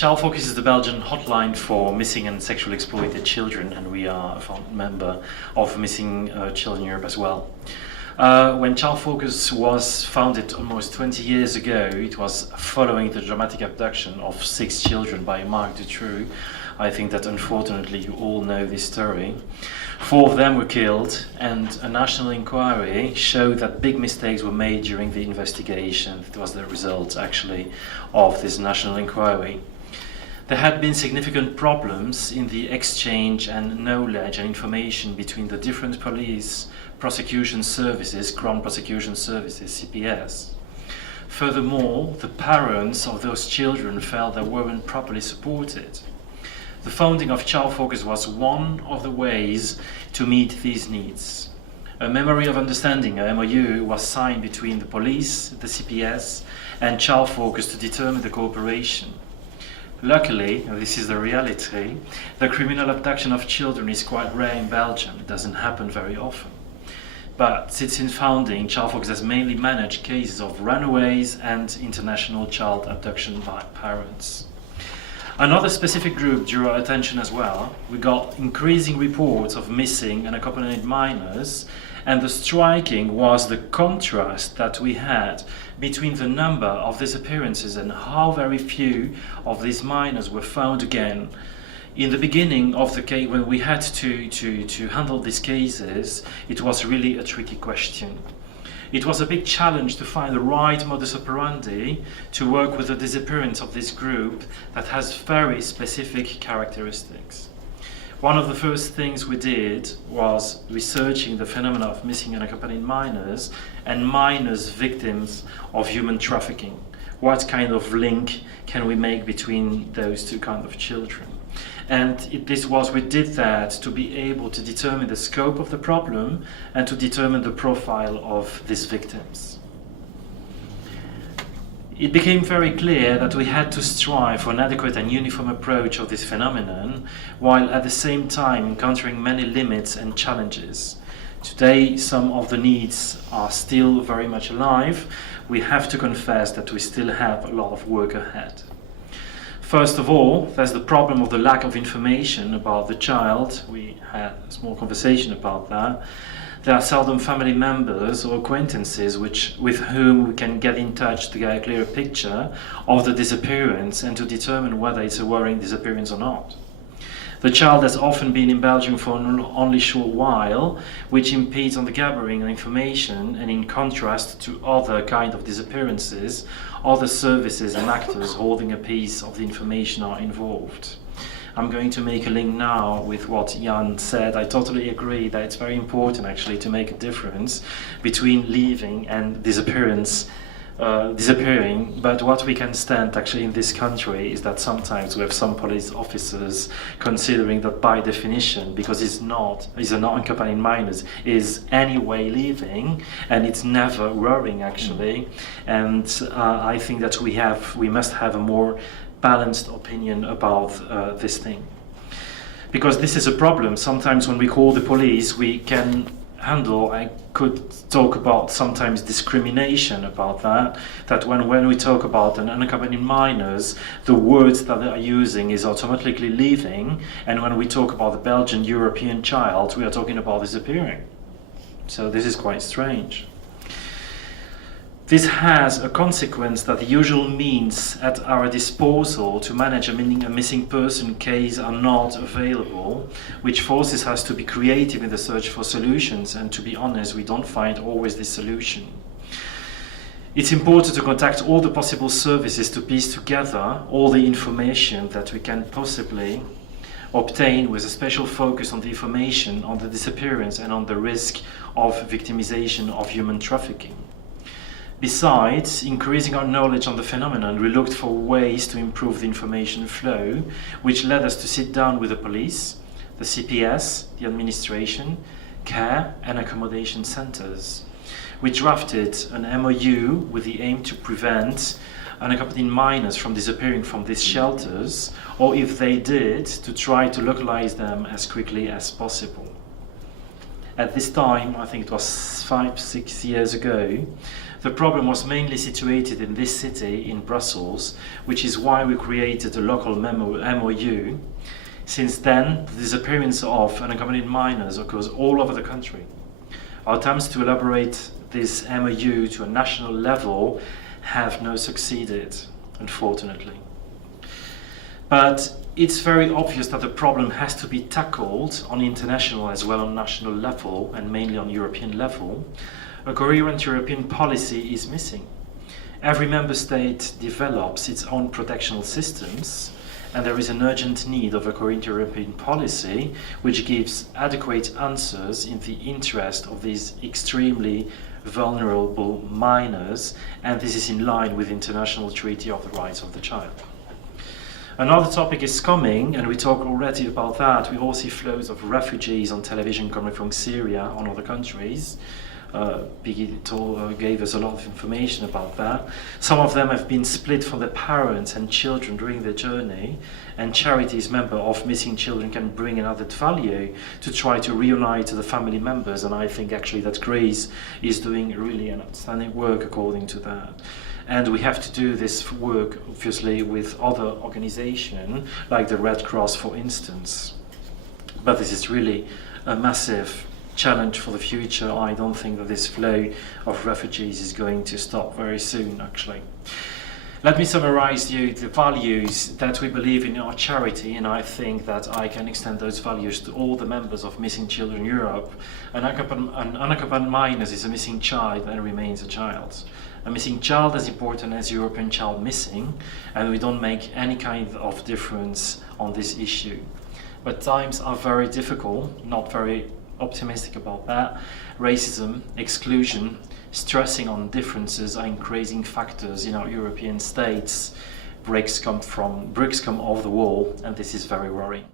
Child Focus is the Belgian hotline for missing and sexually exploited children, and we are a founding member of Missing Children Europe as well. When Child Focus was founded almost 20 years ago, it was following the dramatic abduction of 6 children by Marc Dutroux. I think that unfortunately you all know this story. 4 of them were killed, and a national inquiry showed that big mistakes were made during the investigation. It was the result actually of this national inquiry. There had been significant problems in the exchange and knowledge and information between the different police prosecution services, Crown Prosecution Services, CPS. Furthermore, the parents of those children felt they weren't properly supported. The founding of Child Focus was one of the ways to meet these needs. A Memory of Understanding, a MOU, was signed between the police, the CPS, and Child Focus to determine the cooperation. Luckily, and this is the reality, the criminal abduction of children is quite rare in Belgium. It doesn't happen very often. But since its founding, Child Focus has mainly managed cases of runaways and international child abduction by parents. Another specific group drew our attention as well. We got increasing reports of missing and unaccompanied minors, and the striking was the contrast that we had between the number of disappearances and how very few of these minors were found again. In the beginning of the case, when we had to handle these cases, it was really a tricky question. It was a big challenge to find the right modus operandi to work with the disappearance of this group that has very specific characteristics. One of the first things we did was researching the phenomena of missing and unaccompanied minors and minors victims of human trafficking. What kind of link can we make between those two kinds of children? And we did that to be able to determine the scope of the problem and to determine the profile of these victims. It became very clear that we had to strive for an adequate and uniform approach of this phenomenon, while at the same time encountering many limits and challenges. Today, some of the needs are still very much alive. We have to confess that we still have a lot of work ahead. First of all, there's the problem of the lack of information about the child. We had a small conversation about that. There are seldom family members or acquaintances with whom we can get in touch to get a clearer picture of the disappearance and to determine whether it's a worrying disappearance or not. The child has often been in Belgium for only a short while, which impedes on the gathering of information, and in contrast to other kind of disappearances, other services and actors holding a piece of the information are involved. I'm going to make a link now with what Jan said. I totally agree that it's very important actually to make a difference between leaving and disappearing, but what we can stand actually in this country is that sometimes we have some police officers considering that by definition, because he's not unaccompanied minors, is anyway leaving, and it's never worrying actually. And I think that we must have a more balanced opinion about this thing, because this is a problem. Sometimes when we call the police, we can handle, I could talk about sometimes discrimination about that when we talk about an unaccompanied minors, the words that they are using is automatically leaving, and when we talk about the Belgian European child, we are talking about disappearing. So this is quite strange. This has a consequence that the usual means at our disposal to manage a missing person case are not available, which forces us to be creative in the search for solutions, and to be honest, we don't find always this solution. It's important to contact all the possible services to piece together all the information that we can possibly obtain, with a special focus on the information on the disappearance and on the risk of victimization of human trafficking. Besides increasing our knowledge on the phenomenon, we looked for ways to improve the information flow, which led us to sit down with the police, the CPS, the administration, care and accommodation centres. We drafted an MOU with the aim to prevent unaccompanied minors from disappearing from these shelters, or if they did, to try to localize them as quickly as possible. At this time, I think it was 5-6 years ago, the problem was mainly situated in this city, in Brussels, which is why we created a local MOU. Since then, the disappearance of unaccompanied minors occurs all over the country. Our attempts to elaborate this MOU to a national level have not succeeded, unfortunately. But it's very obvious that the problem has to be tackled on international as well on national level, and mainly on European level. A coherent European policy is missing. Every member state develops its own protectional systems, and there is an urgent need of a coherent European policy which gives adequate answers in the interest of these extremely vulnerable minors, and this is in line with the International Treaty of the Rights of the Child. Another topic is coming, and we talked already about that. We all see flows of refugees on television coming from Syria and other countries. Biggie gave us a lot of information about that. Some of them have been split from their parents and children during their journey, and charities member of missing children can bring an added value to try to reunite the family members, and I think actually that Greece is doing really an outstanding work according to that. And we have to do this work, obviously, with other organizations, like the Red Cross, for instance. But this is really a massive challenge for the future. I don't think that this flow of refugees is going to stop very soon, actually. Let me summarize you the values that we believe in our charity, and I think that I can extend those values to all the members of Missing Children Europe. An unaccompanied minor is a missing child and remains a child. A missing child is important as European child missing, and we don't make any kind of difference on this issue. But times are very difficult, not very optimistic about that. Racism, exclusion, stressing on differences are increasing factors in our European states. Bricks come off the wall, and this is very worrying.